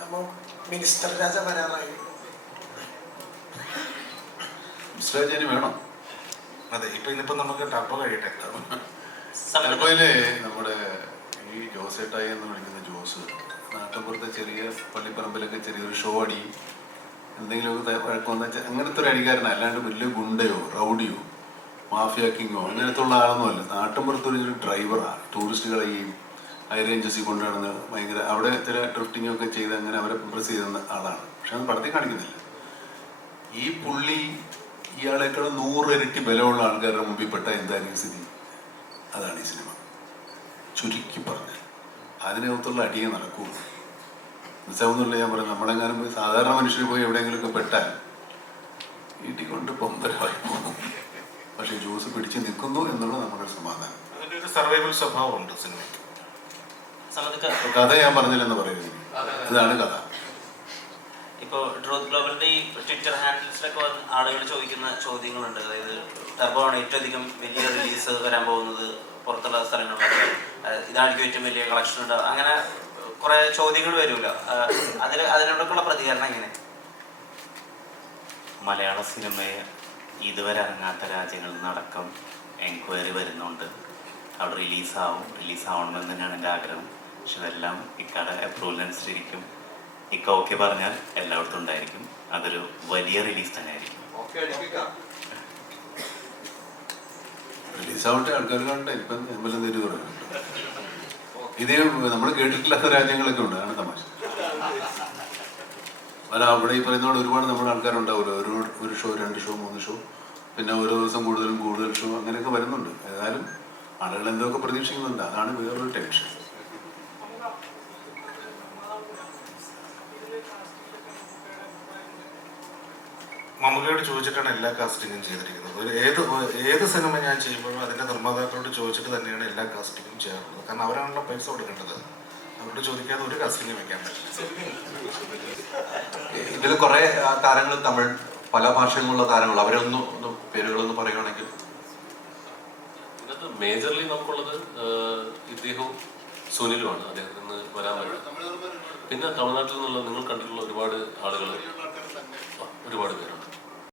നമ്മ മിനിസ്റ്റർ രാജ വരാറായി. മിസ്റ്റർ വേണം. അതെ ഇപ്പൊ ഇന്നിപ്പോ നമുക്ക് ടർബോ കഴിയട്ടെ. ചിലപ്പോയിൽ നമ്മുടെ ഈ ജോസേട്ടായി എന്ന് വിളിക്കുന്ന ജോസ് നാട്ടിൻപുറത്തെ ചെറിയ പള്ളിപ്പറമ്പിലൊക്കെ ചെറിയൊരു ഷോ അടി എന്തെങ്കിലുമൊക്കെ വഴക്കൊന്ന അങ്ങനത്തെ ഒരു അടിക്കാരനാണ് അല്ലാണ്ട് വലിയ ഗുണ്ടയോ റൗഡിയോ മാഫിയ കിങ്ങോ അങ്ങനത്തെ ഉള്ള ആളൊന്നുമല്ല നാട്ടിൻപുറത്ത് ഒരു ഡ്രൈവറാണ് ടൂറിസ്റ്റുകളെ ഈ ഹൈ റേഞ്ചസിൽ കൊണ്ടുനടന്ന് ഭയങ്കര അവിടെ ചില ഡ്രിഫ്റ്റിംഗ് ഒക്കെ ചെയ്ത് അങ്ങനെ അവരെ ഇമ്പ്രസ് ചെയ്തെന്ന ആളാണ്. പക്ഷെ അത് പടത്തിൽ കാണിക്കുന്നില്ല. ഈ പുള്ളി ഇയാളെക്കാൾ നൂറ് ഇരട്ടി ബലമുള്ള ആൾക്കാരുടെ മുമ്പിൽ പെട്ട എന്തായിരിക്കും സ്ഥിതി? അതാണ് ഈ സിനിമ. ചുരുക്കി പറഞ്ഞാൽ അതിനകത്തുള്ള അടിയെ നടക്കുള്ളൂ. മനസ്സിലാവുന്നില്ല ഞാൻ പറയാം നമ്മളെങ്ങാനും പോയി സാധാരണ മനുഷ്യർ പോയി എവിടെയെങ്കിലും ഒക്കെ പെട്ടാൽ വീട്ടിക്കൊണ്ട് പൊമ്പരമായി പോകും. പക്ഷെ ജ്യൂസ് പിടിച്ച് നിൽക്കുന്നു എന്നുള്ള നമ്മുടെ സമാധാനം. അതിന്റെ ഒരു സർവൈവൽ സ്വഭാവമുണ്ട് സിനിമയ്ക്ക്. കഥ ഞാൻ പറഞ്ഞില്ലെന്ന് പറയുന്നത് ഇതാണ് കഥ. ഇപ്പോൾ ട്രൂത്ത് ഗ്ലോബലിന്റെ ഈ ട്വിറ്റർ ഹാൻഡിൽസിലൊക്കെ വന്ന് ആളുകൾ ചോദിക്കുന്ന ചോദ്യങ്ങളുണ്ട്. അതായത് ടർബോ ആണ് ഏറ്റവും അധികം വലിയ റിലീസ് വരാൻ പോകുന്നത് പുറത്തുള്ള സ്ഥലങ്ങളിലൊക്കെ. ഇതായിരിക്കും ഏറ്റവും വലിയ കളക്ഷൻ ഉണ്ട് അങ്ങനെ കുറെ ചോദ്യങ്ങൾ വരുമല്ലോ അതിൽ അതിനോടൊക്കെയുള്ള പ്രതികരണം എങ്ങനെ? മലയാള സിനിമയെ ഇതുവരെ ഇറങ്ങാത്ത രാജ്യങ്ങളിൽ നിന്നടക്കം എൻക്വയറി വരുന്നുണ്ട്. അവിടെ റിലീസാവും റിലീസാവണമെന്ന് തന്നെയാണ് എന്റെ ആഗ്രഹം. പക്ഷെ കട അപ്രൂവൽ അനുസരിച്ചിരിക്കും. ഇക്ക ഓക്കെ പറഞ്ഞാൽ എല്ലായിടത്തും ഉണ്ടായിരിക്കും. അതൊരു വലിയ റിലീസ് തന്നെ ആയിരിക്കും റിലീസാവട്ടെ ഇപ്പം ഇത് നമ്മൾ കേട്ടിട്ടില്ലാത്ത രാജ്യങ്ങളൊക്കെ ഉണ്ട്. ആണ് തമാശ. അല്ല അവിടെ ഈ പറയുന്ന പോലെ ഒരുപാട് നമ്മുടെ ആൾക്കാരുണ്ടാവുമല്ലോ ഒരു ഒരു ഷോ രണ്ട് ഷോ മൂന്ന് ഷോ പിന്നെ ഓരോ ദിവസം കൂടുതലും കൂടുതൽ ഷോ അങ്ങനെയൊക്കെ വരുന്നുണ്ട്. ഏതായാലും ആളുകൾ എന്തൊക്കെ പ്രതീക്ഷിക്കുന്നുണ്ട്? അതാണ് വേറൊരു ടെൻഷൻ മമ്മൂക്കയോട് ചോദിച്ചിട്ടാണ് എല്ലാ കാസ്റ്റിങ്ങും ചെയ്തിരിക്കുന്നത്. ഒരു ഏത് ഏത് സിനിമ ഞാൻ ചെയ്യുമ്പോഴും അതിന്റെ നിർമ്മാതാക്കളോട് ചോദിച്ചിട്ട് തന്നെയാണ് എല്ലാ കാസ്റ്റിങ്ങും ചെയ്യാറുള്ളത്. കാരണം അവരാണല്ലോ പൈസ കൊടുക്കേണ്ടത്. അവരോട് ചോദിക്കാതെ ഒരു കാസ്റ്റിംഗ് വെക്കാൻ പറ്റില്ല. ഇതിൽ കുറേ താരങ്ങൾ തമിഴ് പല ഭാഷയിലുള്ള താരങ്ങൾ അവരൊന്നും പേരുകളൊന്നും ഒന്ന് പേരുകളൊന്ന് പറയുകയാണെങ്കിൽ ഇതിനകത്ത് മേജർലി നമുക്കുള്ളത് ഇദ്ദേഹവും സുനിലുമാണ്. അദ്ദേഹത്തിന് നിന്ന് വരാൻ പറ്റും പിന്നെ തമിഴ്നാട്ടിൽ നിന്നുള്ള നിങ്ങൾ കണ്ടിട്ടുള്ള ഒരുപാട് ആളുകൾ ഒരുപാട് പേരുണ്ട്.